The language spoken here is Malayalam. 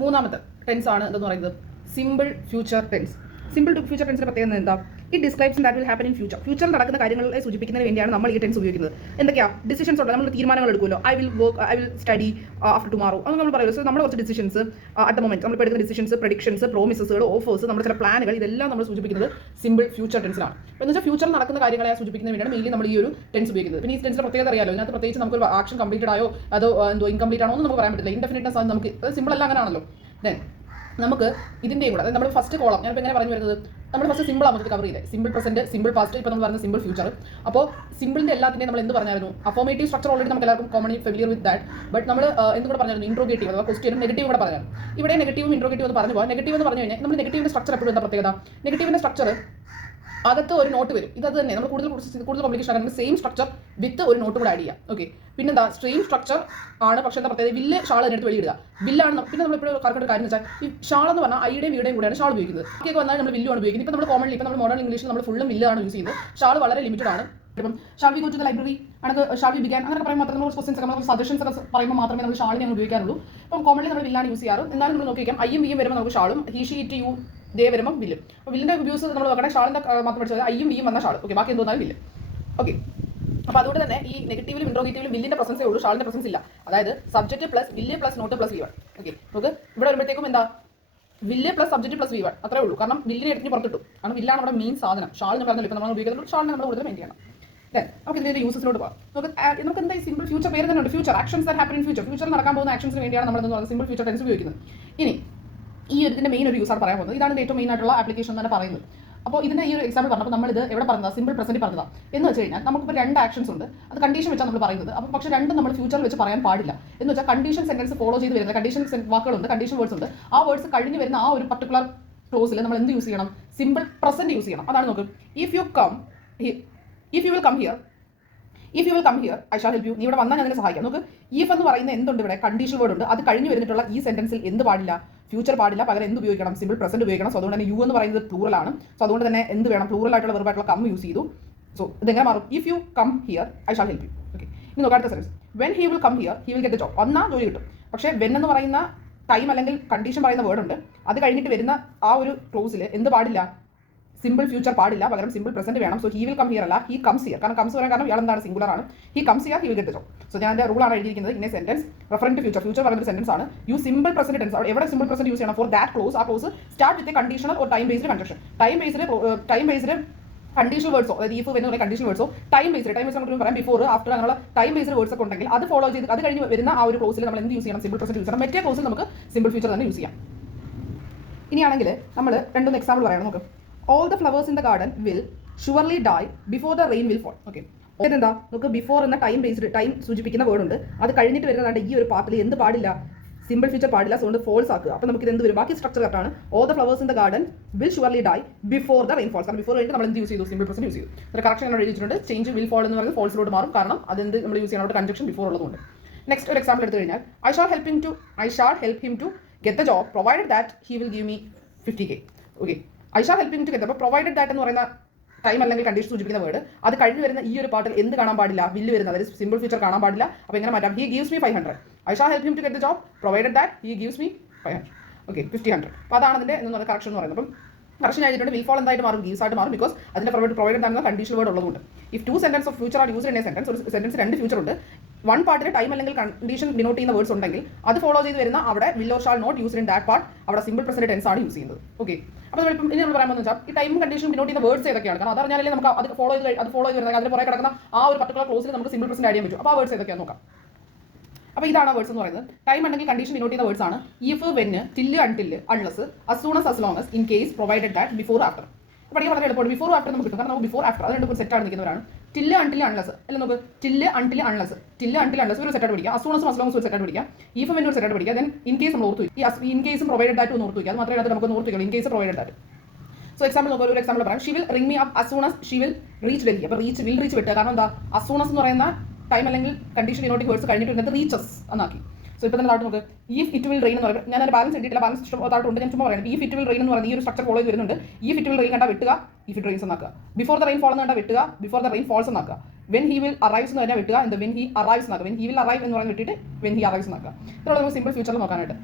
മൂന്നാമത്തെ ടെൻസ് ആണ് എന്തെന്ന് പറയുന്നത് simple future tense. Simple future ടെൻസിന്റെ പ്രത്യേകത എന്താ? It describes that will happen in future. ഫ്യൂച്ചറിൽ നടക്കുന്ന കാര്യങ്ങളെ സൂചിപ്പിക്കുന്നതിന് വേണ്ടിയാണ് നമ്മൾ ഈ ടെൻസ് ഉപയോഗിക്കുന്നത്. എന്തൊക്കെയാ? ഡിസിഷൻസ് ഉണ്ട്, നമ്മൾ തീരുമാനങ്ങൾ എടുക്കുമല്ലോ. I will work, I will study after tomorrow, അത് നമ്മൾ പറയുന്നത്. സോ നമ്മൾ കുറച്ച് ഡിസിഷൻസ് അറ്റ് ദ മൊമെന്റ് നമ്മൾ എടുക്കുന്ന ഡിസിഷൻസ്, പ്രഡിക്ഷൻസ്, പ്രോമിസസുകൾ, ഓഫേഴ്സ്, നമ്മുടെ ചില പ്ലാനുകൾ, ഇതെല്ലാം നമ്മൾ സൂചിപ്പിക്കുന്നത് സിമ്പിൾ ഫ്യൂച്ചർ ടെൻസിലാണ്. എന്ന് വെച്ചാൽ ഫ്യൂച്ചറിൽ നടക്കുന്ന കാര്യങ്ങളെ സൂചിപ്പിക്കുന്നതിന് വേണ്ടിയാണ് മെയിൻലി നമ്മൾ ഈ ഒരു ടെൻസ് ഉപയോഗിക്കുന്നത്. പിന്നെ ഈ ടെൻസിന്റെ പ്രത്യേകത അറിയാലോ, ഇതിനകത്ത് പ്രത്യേകിച്ച് നമുക്ക് ആക്ഷൻ കംപ്ലീറ്റഡ് ആയോ അതോ എന്തോ ഇൻകംപ്ലീറ്റ് ആണോ എന്ന് നമുക്ക് പറയാൻ പറ്റില്ല. ഇൻഡെഫിനിറ്റ്നെസ് ആണ് നമുക്ക് സിമ്പിൾ അല്ല, അങ്ങനെയാണല്ലോ. ദെൻ നമുക്ക് ഇതിൻ്റെയും കൂടെ, അതായത് നമ്മൾ ഫസ്റ്റ് കോളം ഞാനിപ്പോൾ എങ്ങനെ പറഞ്ഞു വരുന്നത്, നമ്മൾ ഫസ്റ്റ് സിമ്പിൾ ആകുമ്പോൾ കവർ ചെയ്തേ. സിമ്പിൾ പ്രസന്റ്, സിമ്പിൾ പാസ്റ്റ്, ഇപ്പോൾ നമ്മൾ പറഞ്ഞ സിമ്പിൾ ഫ്യൂച്ചർ. അപ്പോൾ സിമ്പിളിൻ്റെ എല്ലാത്തിൻ്റെയും നമ്മൾ എന്ത് പറഞ്ഞായിരുന്നു? അഫോർമേറ്റീവ് സ്ട്രക്ചർ ഓൾറെഡി നമുക്ക് എല്ലാവർക്കും commonly familiar with that. But നമ്മൾ എന്തുകൂടെ പറഞ്ഞായിരുന്നു? ഇൻട്രോഗേറ്റീവ് അഥവാ ക്വസ്റ്റ്യനും നെഗറ്റീവും കൂടെ പറയാം. ഇവിടെ നെഗറ്റീവും ഇൻട്രോഗേറ്റീവ് എന്ന് പറഞ്ഞു പോകാം. നെഗറ്റീവ് എന്ന് പറഞ്ഞു കഴിഞ്ഞാൽ നമ്മൾ നെഗറ്റീവിൻ്റെ സ്ട്രക്ചർ എപ്പോഴും എന്താ പ്രത്യേകത? നെഗറ്റീവിൻ്റെ സ്ട്രക്ചർ അകത്ത് ഒരു നോട്ട് വരും. ഇത് തന്നെ നമ്മൾ കൂടുതൽ കോംപ്ലിക്കേഷൻ ആണെങ്കിൽ സെയിം സ്ട്രക്ചർ വിത്ത് ഒരു നോട്ട് കൂടെ ആഡ് ചെയ്യാം. ഓക്കെ, പിന്നെന്താ? സെയിം സ്ട്രക്ചർ ആണ്, പക്ഷേ എന്താ പ്രത്യേകത? വില്ല് ഷാൾ അതിനടുത്ത് വെളിയിടുക. വില്ലാണ്. പിന്നെ നമ്മൾ ഇപ്പോൾ കറക്റ്റ് കാര്യം വെച്ചാൽ ഈ ഷാൾ എന്ന് പറഞ്ഞാൽ ഐയുടെയും വീടെയും കൂടെയാണ് ഷാൾ ഉപയോഗിക്കുന്നത്. ഒക്കെ വന്നാൽ നമ്മൾ വില്ലുമാണ് ഉപയോഗിക്കുന്നത്. ഇപ്പോൾ നമ്മൾ കോമൺലി ഇപ്പോൾ നമ്മൾ മോഡേൺ ഇംഗ്ലീഷിൽ നമ്മൾ ഫുള്ളും വില്ലാണ് യൂസ് ചെയ്യുന്നത്. ഷാൾ വളരെ ലിമിറ്റഡ് ആണ്. ഇപ്പം shall we go to the library, അതൊക്കെ ഷാൾ വി ബിഗാൻ, അങ്ങനെ പറയുമ്പോൾ മാത്രമേ നമ്മൾ ക്വസ്റ്റൻസ് നമ്മൾ സജഷൻസ് ഒക്കെ പറയുമ്പോൾ മാത്രമേ നമ്മൾ ഷാളിനെ ഉപയോഗിക്കാറുള്ളൂ. അപ്പം കോമൺലി നമ്മൾ വില്ലാണ് യൂസ് ചെയ്യാറ്. എന്നാലും നമ്മൾ നോക്കിക്കാം ഐയും വിയും വരുമ്പോൾ നമുക്ക് ഷാളും, ഹി ഷീ ഇറ്റ് യു ദേ വരുമ്പോൾ വില്ലും. അപ്പോൾ വില്ലിൻ്റെ യൂസ് നമ്മൾ നോക്കണേ ഷാളിൻ്റെ മാത്രം പഠിച്ചത് ഐയും വിയും വന്ന ഷാൾ. ഓക്കെ, ബാക്കി എന്തോന്നാലും വില്ല്. ഓക്കെ, അപ്പോൾ അതുകൊണ്ട് തന്നെ ഈ നെഗറ്റീവിലും ഇൻട്രോഗേറ്റീവിലും വില്ലിൻ്റെ പ്രസൻസേ ഉള്ളൂ, ഷാളിൻ്റെ പ്രസൻസ് ഇല്ല. അതായത് subject plus will plus not plus V one. Okay, നമുക്ക് ഇവിടെ വരുമ്പോഴത്തേക്കും എന്താ? Will plus subject plus V one, അത്രേ ഉള്ളൂ. കാരണം വില്ലിനെ എടുത്ത് പുറത്തിട്ടു. കാരണം വില്ലാണ് നമ്മുടെ മെയിൻ സാധനം. ഷാളിന് പറഞ്ഞല്ലോ ഇപ്പോൾ നമ്മൾ ഉപയോഗിക്കുന്നത്, ഷാളിനെ നമ്മൾ കൂടുതൽ മെയിൻ ചെയ്യണം. നമുക്ക് ഇതിന്റെ യൂസസിലോട്ട് പോകാം. നമുക്ക് എന്താ ഈ സിമ്പിൾ ഫ്യൂച്ചർ പേര് തന്നെ ഉണ്ട്, future actions that happen in future. ഫ്യൂച്ചറിൽ നടക്കാൻ പോകുന്ന ആക്ഷൻസിന് വേണ്ടിയാണ് നമ്മൾ എന്ന് പറയുന്നത് സിമ്പിൾ ഫ്യൂച്ചർ ടെൻസ് ഉപയോഗിക്കുന്നത്. ഇനി ഈ ഇതിന്റെ മെയിൻ ഒരു യൂസാണ് പറയാൻ പോകുന്നത്. ഇതാണ് ഏറ്റവും മെയിൻ ആയിട്ടുള്ള ആപ്ലിക്കേഷൻ തന്നെ പറയുന്നത്. അപ്പോൾ ഇതിന്റെ ഈ ഒരു എക്സാമ്പിൾ പറഞ്ഞപ്പോൾ നമ്മൾ ഇത് എവിടെ പറഞ്ഞതാണ്? സിമ്പിൾ പ്രസന്റ് പറഞ്ഞതാണ്. എന്ന് വെച്ച് കഴിഞ്ഞാൽ നമുക്കിപ്പോൾ രണ്ട് ആക്ഷൻസ് ഉണ്ട്, അത് കണ്ടീഷൻ വെച്ചാണ് നമ്മൾ പറയുന്നത്. അപ്പോൾ പക്ഷേ രണ്ടും നമ്മൾ ഫ്യൂച്ചറിൽ വെച്ച് പറയാൻ പാടില്ല. എന്ന് വെച്ചാൽ കണ്ടീഷൻ സെന്റൻസ് ഫോളോ ചെയ്ത് വരുന്ന കണ്ടീഷൻ വാക്കുകളുണ്ട്, കണ്ടീഷൻ വേർഡ്സ് ഉണ്ട്. ആ വേർഡ്സ് കഴിഞ്ഞ് വരുന്ന ആ ഒരു പർട്ടിക്കുലർ ക്ലോസിൽ നമ്മൾ എന്ത് യൂസ് ചെയ്യണം? സിമ്പിൾ പ്രസന്റ് യൂസ് ചെയ്യണം. അതാണ് നോക്ക്. If you will come here, if you will come here I shall help you. നീ ഇവിടെ വന്നാൽ ഞാൻ നിന്നെ സഹായിക്കാം. നമുക്ക് ഇഫ് എന്ന് പറയുന്ന എന്തുണ്ട് ഇവിടെ? കണ്ടീഷൻ വേർഡ് ഉണ്ട്. അത് കഴിഞ്ഞ് വരുന്നിട്ടുള്ള ഈ സെന്റൻസിൽ എന്ത് പാടില്ല? ഫ്യൂച്ചർ പാടില്ല. പകരം എന്ത് ഉപയോഗിക്കണം? സിമ്പിൾ പ്രസന്റ് ഉപയോഗിക്കണം. സോ അതുകൊണ്ട് തന്നെ യു എന്ന് പറയുന്നത് പ്ലൂറൽ ആണ്. സോ അതുകൊണ്ട് തന്നെ എന്ത് വേണം? പ്ലൂറൽ ആയിട്ടുള്ള വെർബായിട്ടുള്ള കം യൂസ് ചെയ്തു. സോ ഇതെങ്ങനെ മാറും? If you come here I shall help you. Okay, ഇനി നോക്കാം അടുത്ത sentence. When he will come here he will get the job. വന്നാൽ ജോലി കിട്ടും. പക്ഷേ വെൻ എന്ന് പറയുന്ന ടൈം അല്ലെങ്കിൽ കണ്ടീഷൻ പറയുന്ന വേർഡ് ഉണ്ട്. അത് കഴിഞ്ഞിട്ട് വരുന്ന ആ ഒരു ക്ലോസിൽ എന്ത് പാടില്ല? സിമ്പിൾ ഫ്യൂച്ചർ പാടില്ല. പകരം സിമ്പിൾ പ്രസന്റ് വേണം. So he will come here അല്ല, ഹി കംസ് ഹിയർ. കാരണം കംസ് വരാൻ കാരണം ഇയാൾ എന്താണ്? സിംഗുലർ ആണ്. He comes here he will get the job. So ഞാൻ എൻ്റെ റൂളാണ് എഴുതിയിരിക്കുന്നത്. In a sentence referring to future, future പറയുന്ന സെന്റൻസ് ആണ്. You simple present tense. എവിടെ സിമ്പിൾ പ്രസന്റ് യൂസ് ചെയ്യണം? For that clause. ആ clause start with a conditional or time based construction. Time based conditional വേർഡ്സോ, അതായത് ഇഫ് വരുന്ന കണ്ടീഷണൽ വേർഡ്സോ, ടൈം ബേസ്ഡ് നമുക്ക് പറയാം ബിഫോർ ആഫ്റ്റർ അങ്ങനെയുള്ള ടൈം ബേസ്ഡ് വേർഡ്സ് ഒക്കെ ഉണ്ടെങ്കിൽ അത് ഫോളോ ചെയ്ത് അത് കഴിഞ്ഞ് വരുന്ന ആ ഒരു ക്ലോസിൽ നമ്മൾ എന്ത് യൂസ് ചെയ്യണം? സിമ്പിൾ പ്രസന്റ് യൂസ് ചെയ്യണം. മറ്റേ ക്ലോസിൽ നമുക്ക് സിമ്പിൾ ഫ്യൂച്ചർ തന്നെ യൂസ് ചെയ്യാം. ഇനിയാണെങ്കിൽ നമ്മൾ രണ്ടൊന്ന് എക്സാമ്പിൾ പറയണം. നമുക്ക് all the flowers in the garden will surely die before the rain will fall. Okay, എന്താ? നമുക്ക് ബിഫോർ എന്ന ടൈം ബേസ്ഡ് ടൈം സൂചിപ്പിക്കുന്ന വേർഡ് ഉണ്ട്. അത് കഴിഞ്ഞിട്ട് വരുന്നതാണ് ഈ ഒരു പാർട്ടിൽ എന്ത് പാടില്ല? സിമ്പിൾ ഫ്യൂച്ചർ പാടില്ല. സോ കൊണ്ട് ഫോൾസ് ആക്കുക. അപ്പോൾ നമുക്ക് ഇത് എന്ത് വരും? ബാക്കി സ്ട്രക്ചർ കറക്റ്റാണ്. all the flowers in the garden will surely die before the rain falls. കാരണം ബിഫോർ കഴിഞ്ഞിട്ട് നമ്മൾ എന്ത് യൂസ് ചെയ്തു? സിമ്പിൾ പ്രസന്റ് യൂസ് ചെയ്തു. ഒരു കറക്ഷൻ നമ്മൾ എഴുതിയിട്ടുണ്ട്. ചേഞ്ച് വിൽ ഫോൾ എന്ന് പറയുന്നത് ഫോൾസിലോട്ട് മാറും. കാരണം അതെന്ത് നമ്മൾ യൂസ് ചെയ്യണം? അവിടെ കൺജക്ഷൻ ബിഫോർ ഉള്ളതുകൊണ്ട്. നെക്സ്റ്റ് ഒരു എക്സാമ്പിൾ എടുത്തു കഴിഞ്ഞാൽ I shall help him to get the job provided that he will give me 50K. Okay, I shall help him to get. അപ്പോൾ പ്രൊവൈഡഡ് ദാറ്റ് എന്ന് പറയുന്ന ടൈം അല്ലെങ്കിൽ കണ്ടീഷൻ സൂചിപ്പിക്കുന്ന വേർഡ്. അത് കഴിഞ്ഞ് വരുന്ന ഈ ഒരു പാർട്ടിൽ എന്ത് കാണാൻ പാടില്ല? വില്ല് വരുന്നത്, അതായത് സിമ്പിൾ ഫ്യൂച്ചർ കാണാൻ പാടില്ല. അപ്പോൾ എങ്ങനെ മാറ്റാം? He gives me 500. I shall help him to get the job provided that he gives me 500. Okay, 500. അപ്പോൾ അതാണ് അതിൻ്റെ എന്ന് പറയുന്ന കറക്ഷൻ എന്ന് പറയുന്നത്. അപ്പം കറക്ഷൻ ആയിട്ട് വിൽ ഫോൾ എന്തായിട്ട് മാറും? ഗീവ്സ് ആയിട്ട് മാറും. ബിക്കോസ് അതിൻ്റെ പ്രൊവൈഡഡ് ആകുന്ന കണ്ടീഷണൽ വേർഡ് ഉള്ളതുകൊണ്ട്. If two sentence of future are used in a sentence, ഒരു സെന്റൻസ് രണ്ട് ഫ്യൂച്ചർ ഉണ്ട്, വൺ പാർട്ടിൽ ടൈം അല്ലെങ്കിൽ കണ്ടീഷൻ ഡിനോട്ട് ചെയ്യുന്ന വേർഡ്സ് ഉണ്ടെങ്കിൽ അത് ഫോളോ ചെയ്ത് വരുന്ന അവിടെ will or shall not used in that part, അവിടെ സിമ്പിൾ പ്രസന്റ് ടെൻസ് ആണ് യൂസ് ചെയ്യുന്നത്. ഓക്കെ, അപ്പോൾ നമ്മളിപ്പം ഇനി നമ്മൾ പറയാമെന്ന് വെച്ചാൽ ഈ ടൈം കണ്ടീഷൻ ഡിനോട്ട് ചെയ്യുന്ന വേർഡ്സ് ഏതൊക്കെയാണ്? കാരണം അതറിഞ്ഞാലേ നമുക്ക് അത് ഫോളോ ചെയ്ത് വരുന്നത് അതിന് പുറകെ കിടക്കുന്ന ആ ഒരു പർട്ടിക്കുലർ ക്ലോസിൽ നമുക്ക് സിമ്പിൾ പ്രസന്റ് ആഡ് ചെയ്യാൻ പറ്റും. അപ്പോൾ ആ വേർഡ്സ് ഏതൊക്കെയാണെന്ന് നോക്കാം. അപ്പോൾ ഇതാണ് വേർഡ്സ് എന്ന് പറയുന്നത്. ടൈം അല്ലെങ്കിൽ കണ്ടീഷൻ ഡിനോട്ട് ചെയ്യുന്ന വേർഡ്സ് ആണ് if, when, till, until, unless, as soon as long as, in case, provided that, before, after. പഠിക്കാൻ വളരെ എളുപ്പമാണ്. ബിഫോർ ആഫ്റ്റർ നമുക്ക് കിട്ടും. കാരണം നമുക്ക് ബിഫോർ ആഫ്റ്റർ അത് രണ്ടും സെറ്റാണ് നിൽക്കുന്നവരാണ്. ടില്ല്, അൺടിൽ, അൺലെസ് അല്ല നമുക്ക് ടില്ല്, അൺടിൽ, അൺലെസ് ഒരു സെറ്റായിട്ട് പഠിക്കുക. as soon as long as ഒരു സെറ്റായിട്ട് പഠിക്കുക. ഇഫ്, വെൻ ഒരു സെറ്റായിട്ട് പഠിക്കുക. ദെൻ ഇൻ കേസ് നമ്മൾ ഓർത്തു ഈ ഇൻ കേസും പ്രൊവൈഡഡ് ദാറ്റ് ഒന്ന് ഓർത്തു വയ്ക്കുക. അത് മാത്രമേ നമുക്ക് ഓർത്ത് വയ്ക്കുള്ളൂ. In case provided that. So example നോക്കുക. ഒരു എക്സാമ്പിൾ പറയാം. She will ring me up as soon as she will reach Delhi. അപ്പോൾ വിൽ റീച്ച് വിട്ടുക. കാരണം എന്താ? as soon as എന്ന് പറയുന്ന ടൈം അല്ലെങ്കിൽ കണ്ടീഷൻ ഡിനോട്ടിംഗ് വേർഡ്സ് കഴിഞ്ഞിട്ട് വരുന്നത് റീച്ചസ് എന്നാക്കി. സോ ഇപ്പോൾ തന്നെ താഴോട്ട് നോക്ക്. ഇഫ് ഇറ്റ് വിൽ റെയിൻ എന്ന് പറയുന്നത് ഞാൻ അതിന്റെ ബാലൻസ് ഇട്ടിട്ടില്ല. ബാലൻസ് താഴോട്ടുണ്ട്. ഞാൻ ചുമ്മാ പറയുന്നത് ഇഫ് ഇറ്റ് വിൽ റെയിൻ എന്ന് പറയുന്നത് ഈ ഒരു സ്ട്രക്ചർ ഫോളോ ചെയ്ത് വരുന്നുണ്ട്. ഇഫ് ഇറ്റ് വിൽ റെയിൻ കണ്ടാൽ വെട്ടുക, ഇഫ് ഇറ്റ് റെയിൻസ് എന്നാക്കുക. ബിഫോർ ദ റെയിൻ ഫോൾ എന്ന് കണ്ടാൽ വെട്ടുക, ബിഫോർ ദ റെയിൻ ഫോൾസ് എന്നാക്കുക. വെൻ ഹി വിൽ അറൈവ്സ് എന്ന് പറഞ്ഞാൽ വെട്ടുക, വെൻ ഹി അറൈവ്സ് എന്നാക്കുക. വെൻ ഹി വിൽ അറൈവ് എന്ന് പറഞ്ഞാൽ വെട്ടിയിട്ട് വെൻ ഹി അറൈവ്സ് എന്നാക്കുക. ഇത്രയുള്ള നമുക്ക് സിമ്പിൾ ഫ്യൂച്ചറിൽ നോക്കാനായിട്ട്.